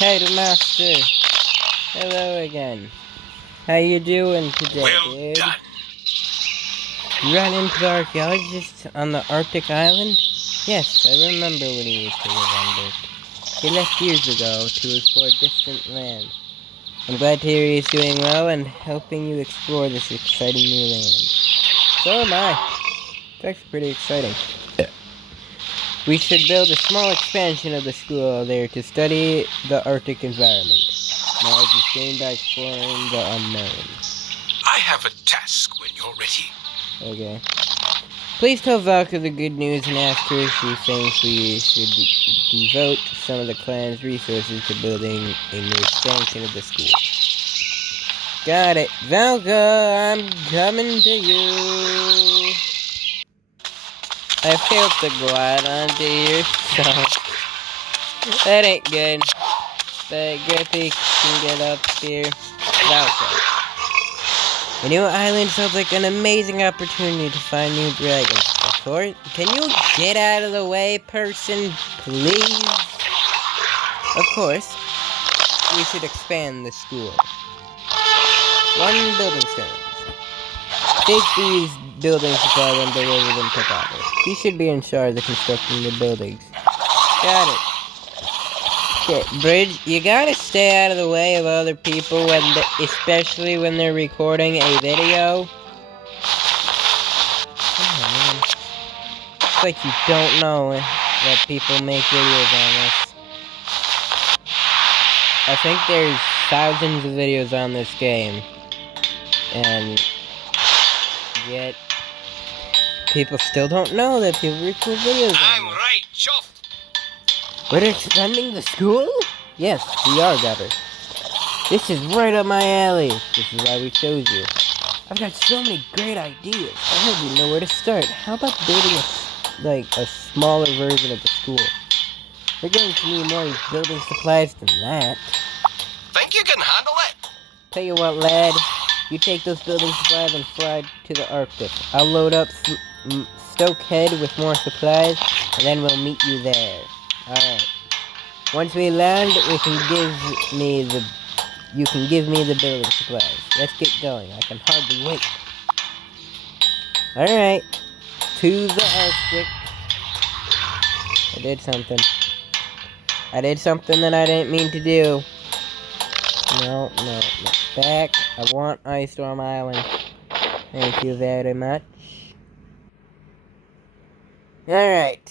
Hey, the master. Hello again. How you doing today, Well dude? done. You ran into the archaeologist on the Arctic island? Yes, I remember when he used to live on Earth. He left years ago to explore distant lands. I'm glad to hear he's doing well and helping you explore this exciting new land. So am I. It's actually pretty exciting. We should build a small expansion of the school there to study the Arctic environment. Knowledge is gained by exploring the unknown. I have a task when you're ready. Okay. Please tell Valka the good news and ask her if she thinks we should devote some of the clan's resources to building a new expansion of the school. Got it. Valka, I'm coming to you. I failed to glide onto here, so that ain't good. But Grippy can get up here. Valka. A new island sounds like an amazing opportunity to find new dragons. Of course, can you get out of the way, person, please? Of course, we should expand the school. 1 building stones. Take these building supplies and deliver them to Father. He should be in charge of constructing the buildings. Got it. Okay, Bridge, you gotta stay out of the way of other people, especially when they're recording a video. Oh, man. It's like you don't know that people make videos on this. I think there's thousands of videos on this game. And yet, people still don't know that people record videos I'm on this. right, Chuff. We're extending the school? Yes, we are, Gabber. This is right up my alley. This is why we chose you. I've got so many great ideas. I don't even know where to start. How about building a smaller version of the school? We're going to need more building supplies than that. Think you can handle it? Tell you what, lad. You take those building supplies and fly to the Arctic. I'll load up Stokehead with more supplies, and then we'll meet you there. Alright. Once we land, you can give me the building supplies. Let's get going. I can hardly wait. Alright. To the Arctic. I did something. I did something that I didn't mean to do. No. Back. I want Icestorm Island. Thank you very much. Alright.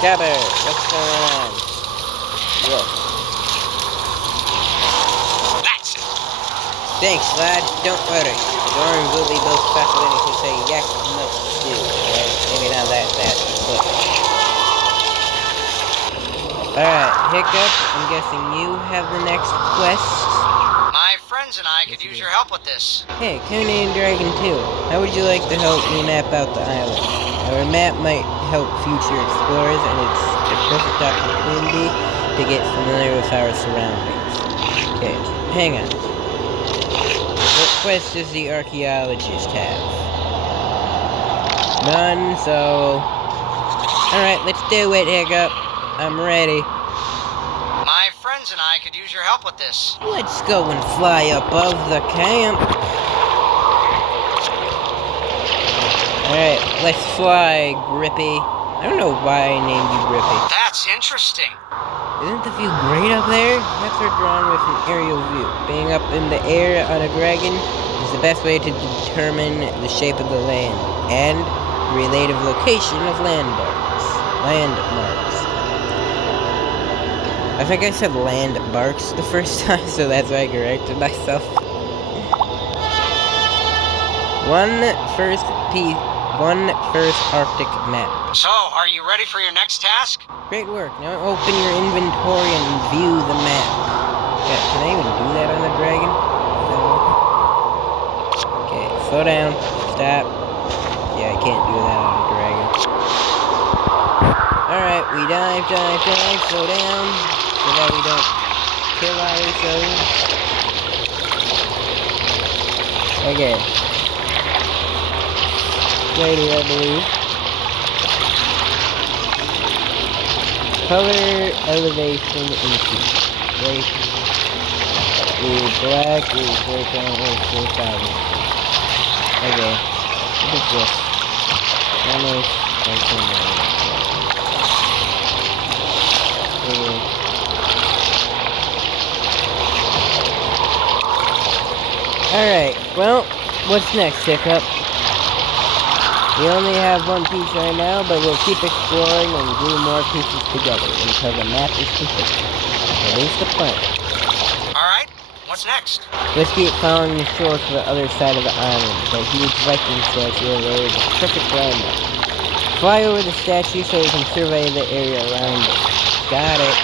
Gabber, what's going on? Yes. That's it. Thanks, lad. Don't worry. The dorm will be built faster than you can say yes, no, do. Maybe not that fast, but... Alright, Hiccup, I'm guessing you have the next quest? My friends and I could use your help with this. Hey, Canadian Dragon 2, how would you like to help me map out the island? Our map might help future explorers, and it's a perfect opportunity to get familiar with our surroundings. Okay, hang on. What quest does the archaeologist have? None, so... Alright, let's do it, Hiccup. I'm ready. My friends and I could use your help with this. Let's go and fly above the camp. Alright, let's fly, Grippy. I don't know why I named you Grippy. That's interesting. Isn't the view great up there? Maps are drawn with an aerial view. Being up in the air on a dragon is the best way to determine the shape of the land and relative location of landmarks. I think I said landmarks the first time, so that's why I corrected myself. One first Arctic map. So, are you ready for your next task? Great work. Now open your inventory and view the map. Okay, can I even do that on a dragon? No. Okay, slow down. Stop. Yeah, I can't do that on a dragon. Alright, we dive, slow down, so that we don't kill ourselves. Okay. right here, I believe. Color, elevation, and heat. Right? Black is right down here, 4,000. Okay. What is this? Almost 19. Alright, well, what's next, Hiccup? We only have one piece right now, but we'll keep exploring and glue more pieces together until the map is complete. At least the plan. Alright, what's next? Let's keep following the shore to the other side of the island. The huge Viking statue there is a perfect landmark. Fly over the statue so we can survey the area around it. Got it.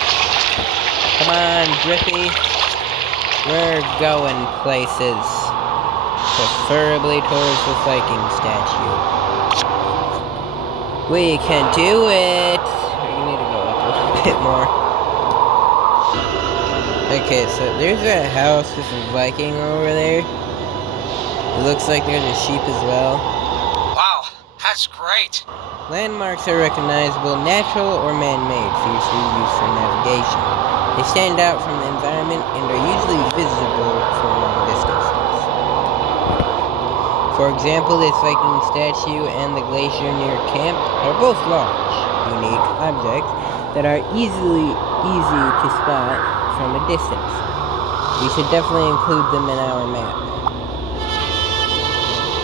Come on, Drippy. We're going places. Preferably towards the Viking statue. We can do it! We need to go up a little bit more. Okay, so there's a house with a Viking over there. It looks like there's a sheep as well. Wow, that's great. Landmarks are recognizable, natural or man-made, usually used for navigation. They stand out from the environment and are usually visible from long distances. For example, this Viking statue and the glacier near camp are both large, unique objects that are easy to spot from a distance. We should definitely include them in our map.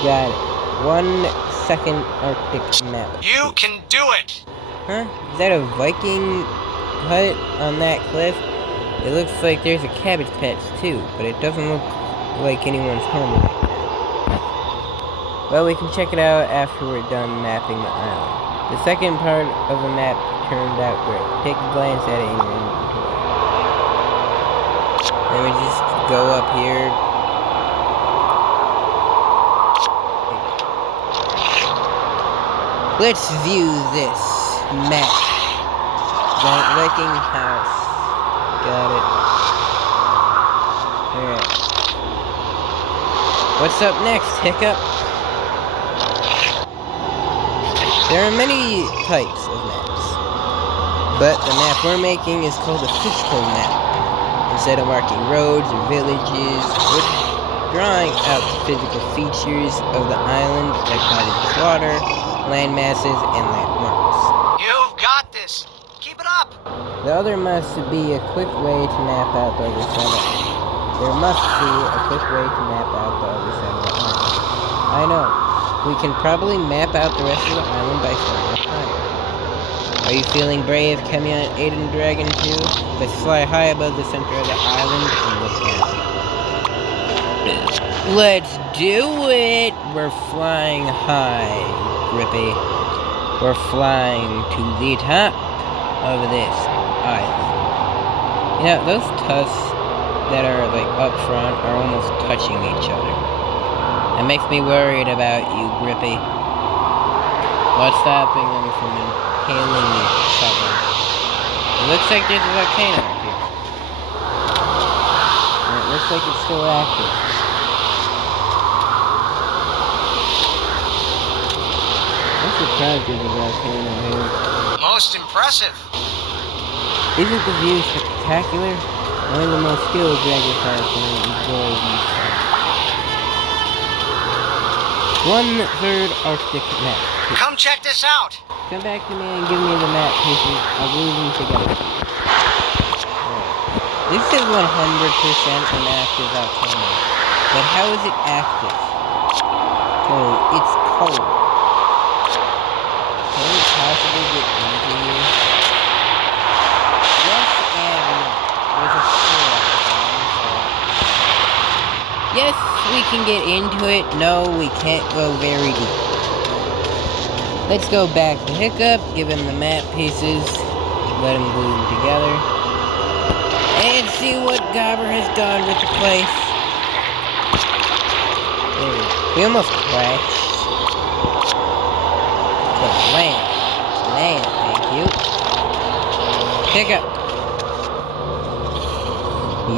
Got it. 1 second Arctic map. You can do it! Huh? Is that a Viking hut on that cliff? It looks like there's a cabbage patch too, but it doesn't look like anyone's home right now. Well, we can check it out after we're done mapping the island. The second part of the map turned out great. Take a glance at it in your inventory. Let me just go up here. Let's view this map. Giant Viking house. Got it. Alright. What's up next, Hiccup? There are many types of maps, but the map we're making is called a physical map. Instead of marking roads or villages, we're drawing out the physical features of the island like bodies of water, land masses, and landmarks. You've got this! Keep it up! The other must be a quick way to map out the other side of the island. There must be a quick way to map out the other side of the island. I know. We can probably map out the rest of the island by flying up higher. Are you feeling brave, Kemion, Aiden Dragon 2? Let's fly high above the center of the island and look down. Let's do it! We're flying high, Grippy. We're flying to the top of this island. You know, those tusks that are like up front are almost touching each other. That makes me worried about you, Grippy. What's stopping them from impaling each other? It looks like there's a volcano up here. And it looks like it's still active. I'm surprised there's a volcano here. Most impressive. Isn't the view spectacular? Only the most skilled dragonflies can enjoy these sights. 1/3 Arctic map. Come check this out! Come back to me and give me the map pieces. I'll glue them together. Right. This is 100% an active volcano. But how is it active? Oh, it's cold. Can we possibly get into here? Yes and no. There's a floor at the bottom, so... Yes, we can get into it. No, we can't go very deep. Let's go back to Hiccup, give him the map pieces, let him glue them together, and see what Gobber has done with the place. There we almost crashed. Okay, land, thank you. Hiccup.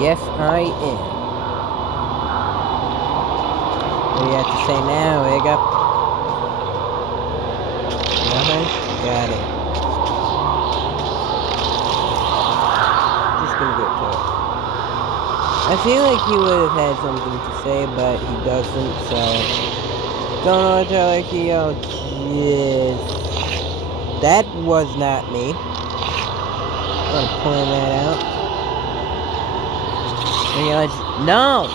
Yes, I am. What do you have to say now, Hiccup? behind? Got it. Just gonna go to it. I feel like he would have had something to say, but he doesn't, so... Don't know what to like you. Oh, yes. That was not me. I'm gonna point that out. Okay, let's... No!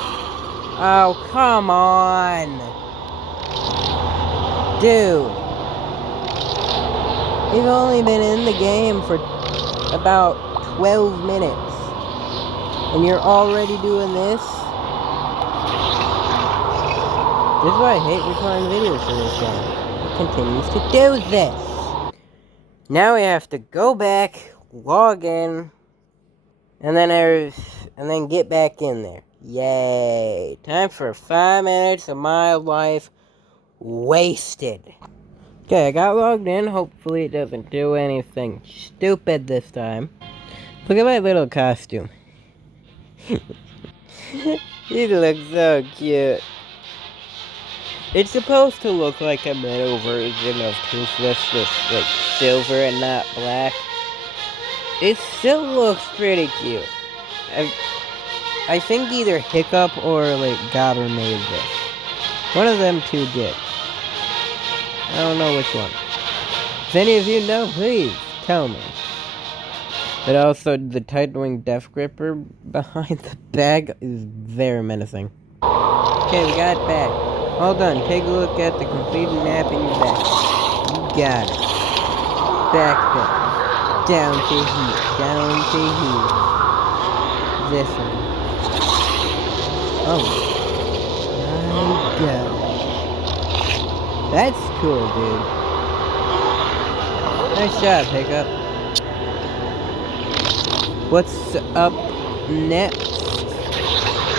Oh, come on! Dude! We've only been in the game for about 12 minutes. And you're already doing this? This is why I hate recording videos for this game. It continues to do this. Now we have to go back, log in, and then get back in there. Yay! Time for 5 minutes of my life wasted. Okay, I got logged in. Hopefully it doesn't do anything stupid this time. Look at my little costume. He looks so cute. It's supposed to look like a metal version of Toothless, just like silver and not black. It still looks pretty cute. I think either Hiccup or like Gobber made this. One of them two did. I don't know which one. If any of you know, please tell me. But also, the Tightwing Death Gripper behind the bag is very menacing. Okay, we got it back. All done. Take a look at the completed map in your bag. You got it. Backpack. Down to here. Down to here. This one. Oh. My God. That's cool, dude. Nice job, Hiccup. What's up next?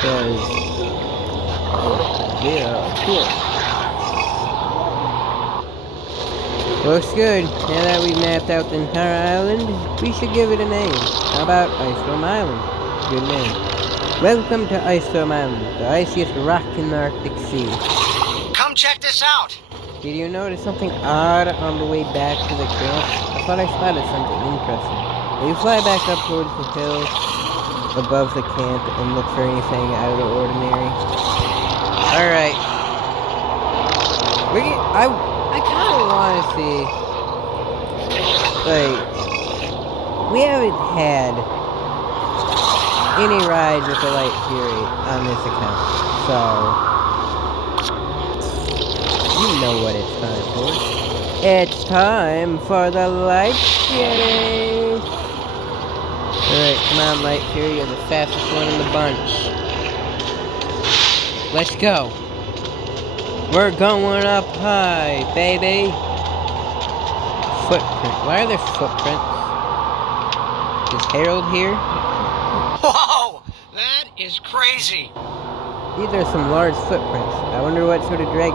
Cause yeah, cool. Looks good. Now that we've mapped out the entire island, we should give it a name. How about Icestorm Island? Good name. Welcome to Icestorm Island, the iciest rock in the Arctic Sea. Come check this out. Did you notice something odd on the way back to the camp? I thought I spotted something interesting. Will you fly back up towards the hill above the camp and look for anything out of the ordinary? Alright. I kind of want to see, like, we haven't had any rides with the Light Fury on this account, so you know what it's time for. It's time for the Light Fury! Alright, come on, Light Fury, you're the fastest one in the bunch. Let's go! We're going up high, baby! Footprint. Why are there footprints? Is Harold here? Whoa! That is crazy. These are some large footprints. I wonder what sort of drag